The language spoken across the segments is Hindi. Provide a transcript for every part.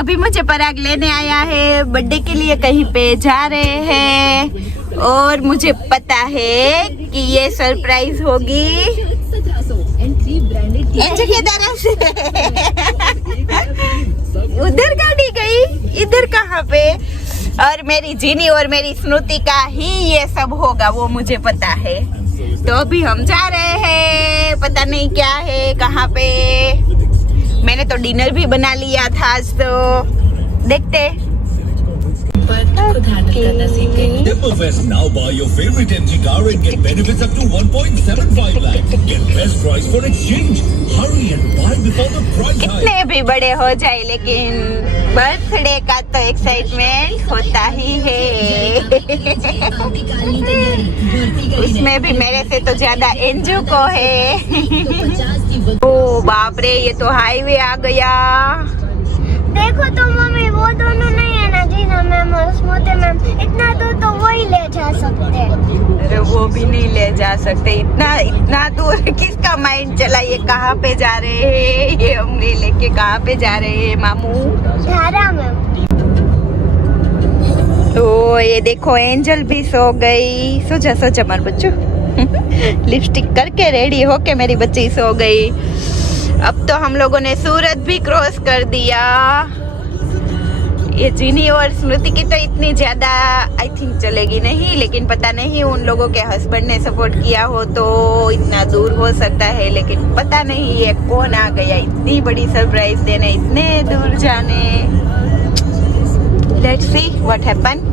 अभी मुझे पराग लेने आया है, बर्थडे के लिए कहीं पे जा रहे हैं और मुझे पता है कि ये सरप्राइज होगी एंजल की तरफ से। उधर गाड़ी गई, इधर कहाँ पे? और मेरी जीनी और मेरी स्मृति का ही ये सब होगा, वो मुझे पता है। तो अभी हम जा रहे हैं, पता नहीं क्या है, कहाँ पे। मैंने तो डिनर भी बना लिया था आज, तो देखते। Temple Fest now buy your favorite MG car and get benefits up to 1.75 lakh. Get best price for exchange. Hurry and buy before the price hike. कितने भी बड़े हो जाए, लेकिन बर्थडे का तो एक्साइटमेंट होता ही है। उसमें भी मेरे से तो ज्यादा एंजू को है। ओ बाप रे, ये तो हाईवे आ गया। देखो तो मम्मी, वो दोनों नहीं है ना, जीना मैम और स्मृति मैम, इतना दूर तो वही ले जा सकते हैं। अरे वो भी नहीं ले जा सकते, इतना दूर किसका माइंड चला? ये कहाँ पे जा रहे हैं? ये हमने लेके कहाँ पे जा रहे हैं मामू? धारा मैम। तो ये देखो, एंजल भी सो गई। सो जा हमारे बच्चों। लिपस्टिक करके रेडी होके मेरी बच्ची सो गई। अब तो हम लोगों ने सूरत भी क्रॉस कर दिया। ये जीनी और स्मृति की तो इतनी ज्यादा आई थिंक चलेगी नहीं, लेकिन पता नहीं उन लोगों के हस्बैंड ने सपोर्ट किया हो तो इतना दूर हो सकता है, लेकिन पता नहीं ये कौन आ गया इतनी बड़ी सरप्राइज देने, इतने दूर जाने। Let's see what happen.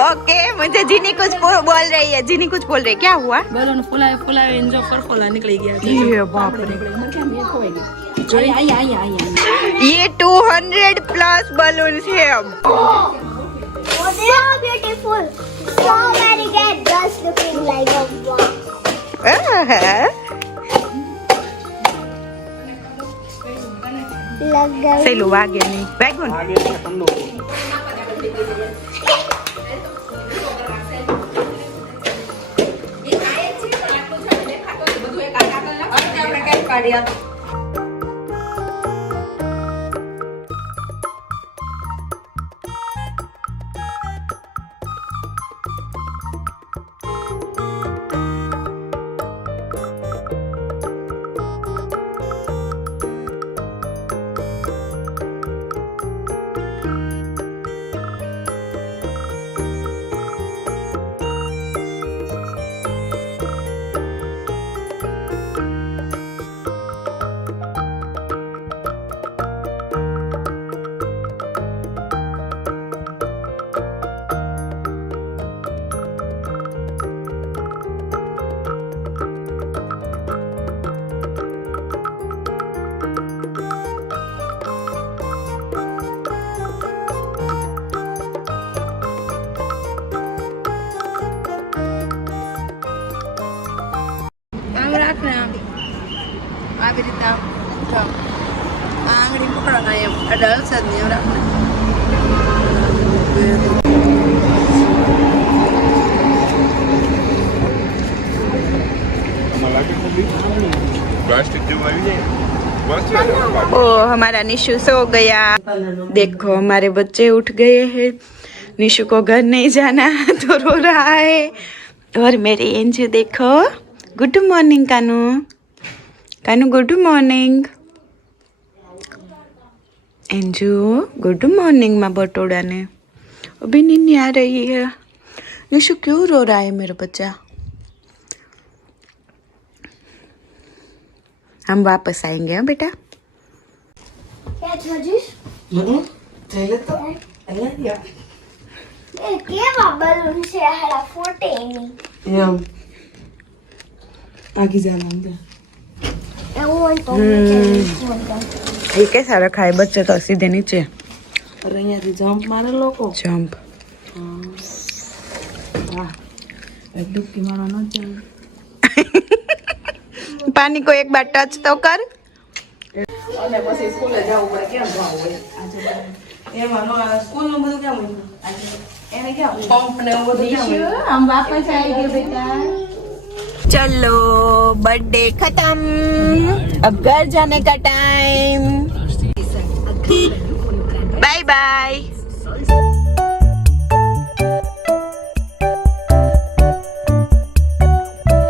Okay, मुझे जीनी कुछ बोल रही है। जीनी कुछ बोल रही है, क्या हुआ? बैलून फुला एंजॉय कर फुला निकल गया। ये बाप रे, ये 200 प्लस बलून्स है। अब So beautiful, so very good, just looking like a wow. लग गया। सही लो, आ गया नहीं बैगन। ડલશે જ નહીં આપણે ओ हमारा निशु सो गया। देखो हमारे बच्चे उठ गए हैं। निशु को घर नहीं जाना तो रो रहा है। और मेरी एंजू देखो, good morning Kanu. Kanu good morning. Anju good morning माँ बटोड़ा ने। अभी नींद आ रही है। निशु क्यों रो रहा है मेरा बच्चा? हम वापस आएंगे हाँ बेटा। क्या छोजिश જઈ તો અહીંયા એ કેવા બલૂન છે હાલા ફોટે ની એમ આગી જાના અંદર એવું તો ये कैसा रखा है बच्चे तो सीधे नीचे અરે અહીંયાથી જમ્પ મારે લોકો जंप। વાહ એક ડૂબકી મારવા ન ચાલે पानी को एक बार टच तो कर। અને પછી સ્કૂલે જવું પડે કેમ જવું હોય આજે એમાં નો સ્કૂલ નું બધું કેમ હોય આજે એને કેમ પંપ ને એવું બધું કેમ હોય हम वापस आएंगे बेटा। चलो बर्थडे खत्म, अब घर जाने का टाइम। Bye bye.